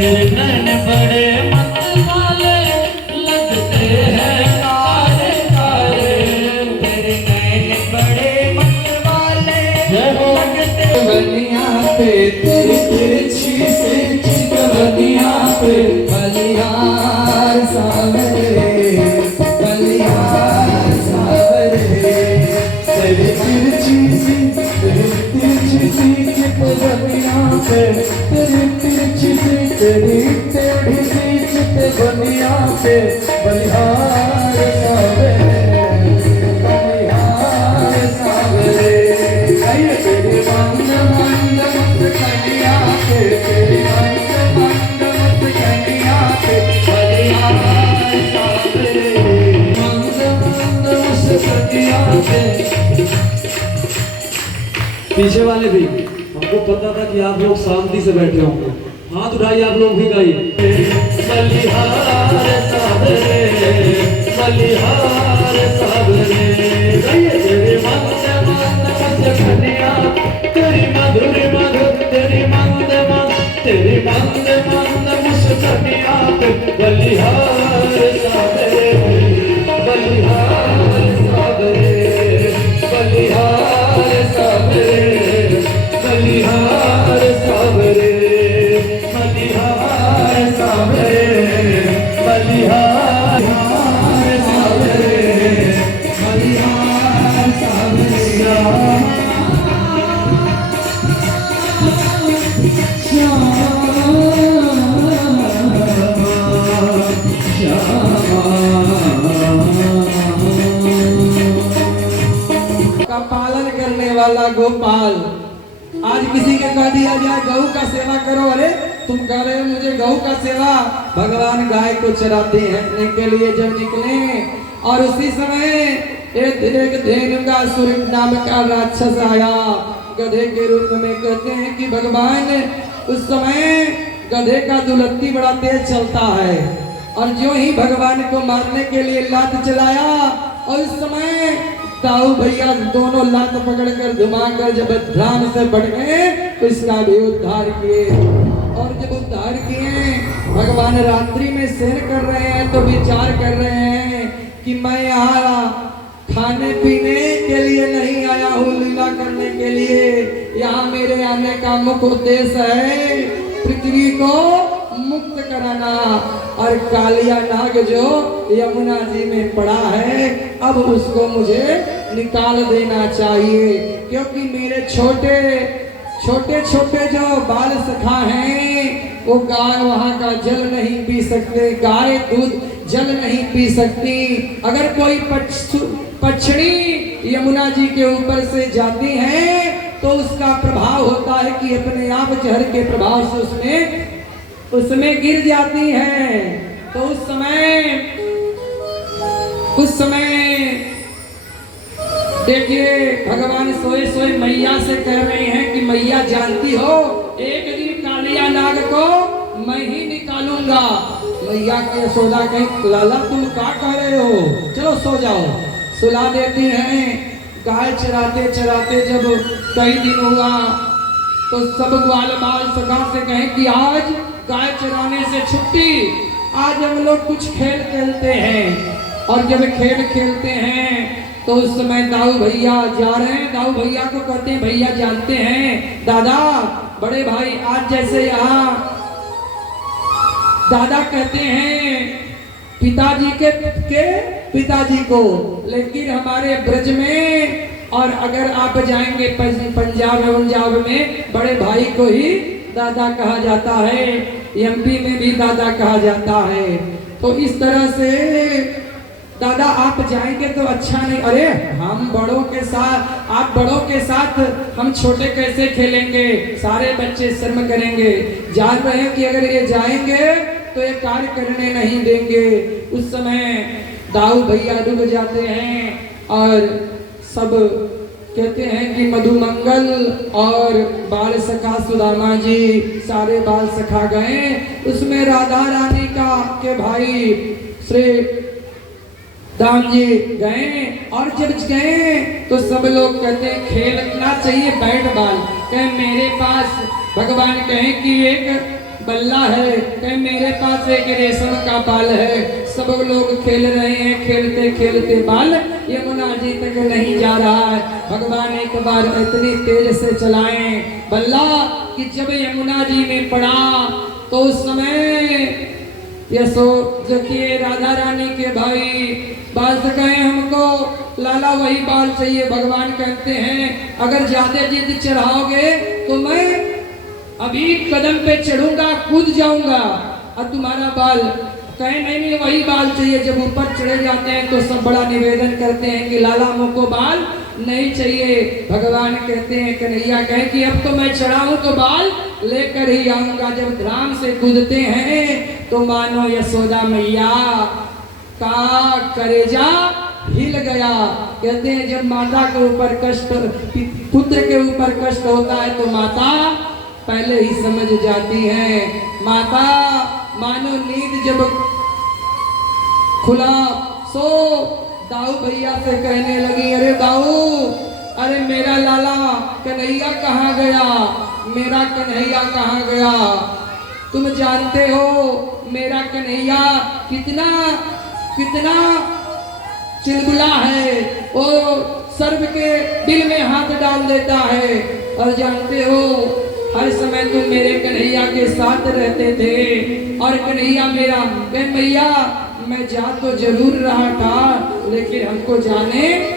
तेरे नैन बड़े मत वाले लगते हैं काले काले, तेरे नैन बड़े मत वाले लगते बनिया पे तेरी तिरछी से बनिया पे बलिहार सावरे बलिहार सावरे, तेरी तिरछी सी बनिया पे तेरी तिरछी सी तेरी टेढ़ी सी बनिया पे बलिहार सावरे बलिहार सावरे। आइए तेरी मंद मंद मत कन्या पे तेरी मंद मंद मत कन्या पे बलिहार सावरे मंद मंद मत कन्या पे। पीछे वाले भी हमको पता था कि आप लोग शांति से बैठे होंगे, हाथ उठाइए आप लोग भी गाइए। बलिहार सावरे बलिहार सावरे, तेरे मंद मंद मत कन्या तेरी मधुर मधुर तेरी मंद मंद तेरी मंद मंद मुस्कनिया पे बलिहार सावरे बलिहार सावरे बलिहार सावरे बलिहार सावरे बलिहार सावरे बलिहार सावरे बलिहार सावरे। का पालन करने वाला गोपाल, आज किसी के कह दिया जाए गऊ का सेवा करो, अरे तुम कह रहे हो मुझे गऊ का सेवा। भगवान गाय को चराते हैं के लिए जब निकले और उसी समय एक धेनुकासुर नाम का राक्षस आया गधे के रूप में। कहते हैं कि भगवान उस समय गधे का दुलत्ती बड़ा तेज चलता है और जो ही भगवान को मारने के लिए लात चलाया और उस समय ताऊ भैया दोनों लात पकड़कर धुमाकर जब ध्यान से बढ़ गए तो इसका भी उद्धार किए। और जब उद्धार किए भगवान रात्रि में शयन कर रहे हैं तो विचार कर रहे हैं कि मैं यहाँ खाने पीने के लिए नहीं आया हूँ, लीला करने के लिए। यहाँ मेरे आने का मुख्य उद्देश्य है पृथ्वी को मुक्त कराना। और कालिया नाग जो यमुना जी में पड़ा है अब उसको मुझे निकाल देना चाहिए, क्योंकि मेरे छोटे छोटे जो बाल सखा हैं वो गाय वहाँ का जल नहीं पी सकते, गाय दूध जल नहीं पी सकती। अगर कोई पक्षी यमुना जी के ऊपर से जाती है तो उसका प्रभाव होता है कि अपने आप जहर के प्रभाव से उसमें गिर जाती है। तो उस समय देखिए भगवान सोए सोए मैया से कह रहे हैं कि मैया जानती हो एक दिन कालिया नाग को मैं ही निकालूंगा। मैया के यशोदा कहीं लाला तुम क्या कह रहे हो, चलो सो जाओ। सुला देती हैं। गाय चराते चराते जब कई दिन हुआ तो सब ग्वाल बाल सखा से कहें कि आज गाय चराने से छुट्टी, आज हम लोग कुछ खेल खेलते हैं। और जब खेल खेलते हैं तो उस समय दाऊ भैया जा रहे हैं। दाऊ भैया को कहते हैं भैया जानते हैं दादा बड़े भाई आज जैसे यहाँ दादा कहते हैं पिताजी के पिताजी को, लेकिन हमारे ब्रज में और अगर आप जाएंगे पंजाब में बड़े भाई को ही दादा कहा जाता है, एमपी में भी दादा कहा जाता है। तो इस तरह से दादा आप जाएंगे तो अच्छा नहीं, अरे हम बड़ों के साथ आप बड़ों के साथ हम छोटे कैसे खेलेंगे, सारे बच्चे शर्म करेंगे। जान रहे हैं कि अगर ये जाएंगे तो ये कार्य करने नहीं देंगे। उस समय दाऊ भैया रुक जाते हैं और सब कहते हैं कि मधुमंगल और बाल सखा सुदामा जी सारे बाल सखा गए। उसमें राधा रानी के भाई श्री दाम जी गए और जब गए तो सब लोग कहते हैं खेलना चाहिए बैट बॉल। कहे मेरे पास भगवान कहे कि एक बल्ला है, कहे मेरे पास एक रेशम का बाल है। सब लोग खेल रहे हैं, खेलते खेलते बाल यमुना जी तक नहीं जा रहा है। भगवान एक बार इतनी तेज से चलाए बल्ला कि जब यमुना जी में पड़ा तो उस समय जो कि राधा रानी के भाई बाल से कहे हमको लाला वही बाल चाहिए। भगवान कहते हैं अगर ज्यादा जिद चढ़ाओगे तो मैं अभी कदम पे चढ़ूंगा, कूद जाऊंगा और तुम्हारा बाल। कहे नहीं नहीं वही बाल चाहिए। जब ऊपर चढ़े जाते हैं तो सब बड़ा निवेदन करते हैं कि लाला मुझको बाल नहीं चाहिए। भगवान कहते हैं कन्हैया कहे कि अब तो मैं चढ़ा हूं तो बाल लेकर ही आऊंगा। जब धाम से कूदते हैं तो मानो यशोदा मैया का करेजा हिल गया। कहते हैं जब माता के ऊपर कष्ट, पुत्र के ऊपर कष्ट होता है तो माता पहले ही समझ जाती है। माता मानो नींद जब खुला सो दाऊ भैया से कहने लगी अरे दाऊ, अरे मेरा लाला कन्हैया कहाँ गया, मेरा कन्हैया कहाँ गया। तुम जानते हो मेरा कन्हैया कितना कितना चिलबुला है, वो सर्व के दिल में हाथ डाल देता है। और जानते हो हर समय तुम मेरे कन्हैया के साथ रहते थे। और कन्हैया मेरा मैया मैं जा तो जरूर रहा था लेकिन हमको जाने